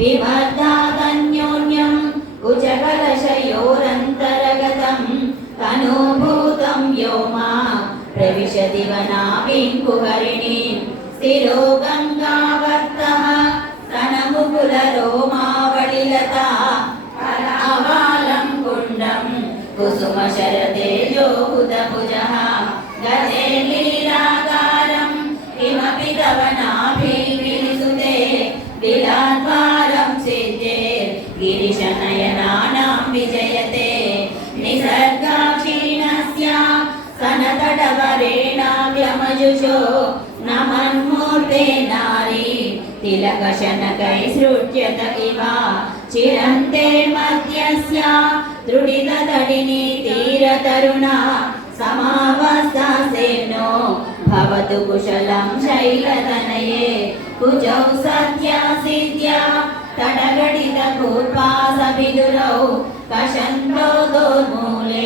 विवर्धादन्योन्यं कुचकलशयोरन्तर्गतं तनूभूतं व्योमा प्रविशति वनाभिं कुहरिणीं स्थिरो गङ्गावर्तः स्तनमुकुलरोमावलिलता अवालं कुण्डं कुसुमशरतेजो हुतभुजः गते लीलागारं किमपि तव नाभिर्विनिसुते बिलाद्वारं सिद्धे गिरिशनयनानां विजयते निसर्गाक्षीणस्य स्तनतटवरेणाव्यमजुषो नमन्मूर्ते नारी तिलकशनकैसृज्यत इव चिरन्ते मध्यस्य त्रुटिततडिनी तीरतरुणा समावस्थासेनो भवतु कुशलं शैलतनये कुजौ सद्या सिद्ध्या तटघटितपूर्वा सविदुरौ कषण्डो दोर्मूले